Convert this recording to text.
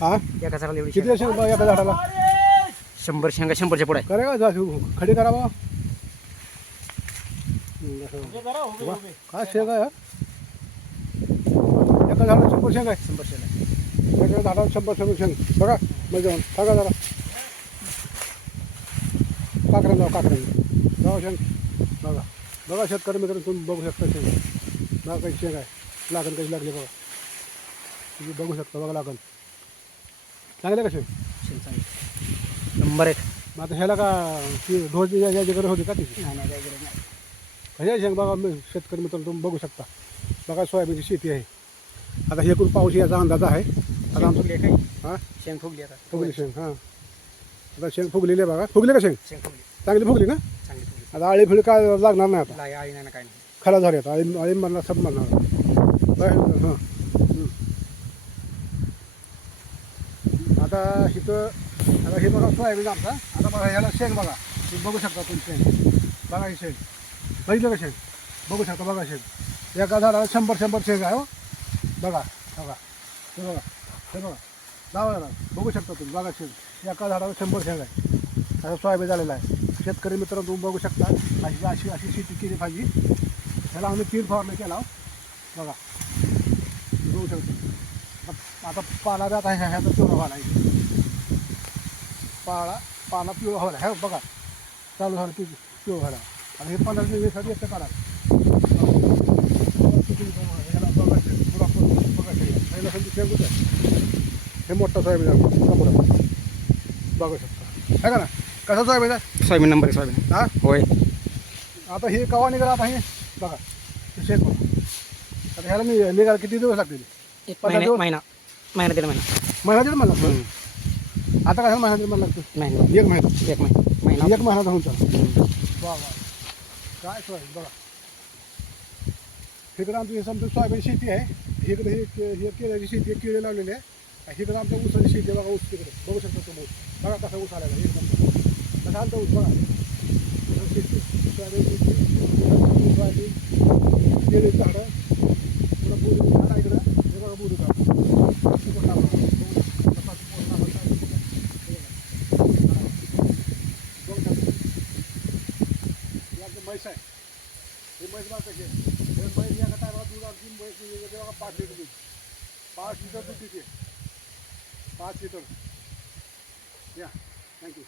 हा एका झाडाला एवढी किती शेंग एका झाडाला 100 शेंगा 100च्या पुढे करे का खडी करा बा काय शेंग आहे एका झाडाला 100 शेंग आहे 100 शेंगा एका झाडाला 100 शेंग बघा म्हणजे बघा जरा काकऱ्या जाऊ शेंग बघा बघा शेतकरी मित्रांनो तुम्ही बघू शकता शेंग बघा काही शेंग आहे लागण कशी लागली बघा तुम्ही बघू शकता बघा लागण चांगले कसे शेंग चांगली नंबर 1 मग आता ह्याला का ती ढोस याची गरज होती का तिची नाही नाही काय गरज नाही कशा शेंग बघा शेतकरी मित्रांनो तुम्ही बघू शकता बघा सोयाबीनची शेती आहे आता हे करून पाऊस याचा अंदाज आहे आता आमचं फुगली काय हां शेंग फुगली आता फुगली शेंग हां आता शेंग फुगलेली आहे बघा फुगली का शेंग शेंग फुगली चांगली फुगली ना चांगली फुगली आता आळी फिळी काय लागणार नाही आता लाई आळी नाही ना काय नाही खराब झाली आता आळी म्हणणार सब म्हणणार हां आता इथं आता हे बघा सोयाबीन आमचा आता बघा ह्याला शेंग बघा तुम्ही बघू शकता तुम्ही शेंग बघा ही शेंग बघितलं का शेंग बघू शकता बघा शेंग एका झाडाला 100 शेंग आहे हो बघा बघा हे बघा हे बघा लावा बघू शकता तुम्ही बघा शेंग एका झाडाला 100 शेंग आहे असं सोयाबीन झालेलं आहे शेतकरी मित्रांनो तुम्ही बघू शकता अशी अशी अशी शेती केली पाहिजे ह्याला आम्ही 3 फवारणी केला बघा बघू शकतो आता पाला बी आता ह्याचा पिवळा व्हायला आहे पाला पिवळा व्हायला हे बघा चालू झालं पिवळा व्हायला आणि हे 15 दिवसासाठी एकटं काढा ह्याला बघा बघा ह्याला समजा शेंगूच आहे हे मोठा सोयाबीन आहे बघू शकता है का ना कसं सोयाबीन आहे सोयाबीन नंबर 1 सोयाबीन हां होय आता हे कवा निघाला आता हे बघा हे शेक बघा आता ह्याला मी निघाला किती दिवस लागतील 15 दिवस महिना दीड महिना महिना मला आता काय महिना मला लागतो महिना एक महिना एक महिना एक महिना होऊन चालू वा वा काय सोयाबीन बघा इकडं आमची समजा सोयाबीन शेती आहे इकडे हे केळ्याची शेती आहे केळी लावलेली आहे इकडं आमच्या ऊसाची शेती आहे बघा ऊस तिकडे बघू शकता तुम्ही ऊस बघा कसा ऊस आलेला एक नंबर कसा आमचा ऊस बघा शेती सोयाबीन शेती सोयाबीन केळी झाडं पुन्हा बोरी झाड आहे इकडं हे बघा बोरी झाड म्हैस आहे हे म्हैस बघा कशी आहे हे म्हैस एका टायमाला दूध आणखी म्हैस बघा 5 लिटर दूध 5 लिटर दूध तिथे 5 लिटर या थँक्यू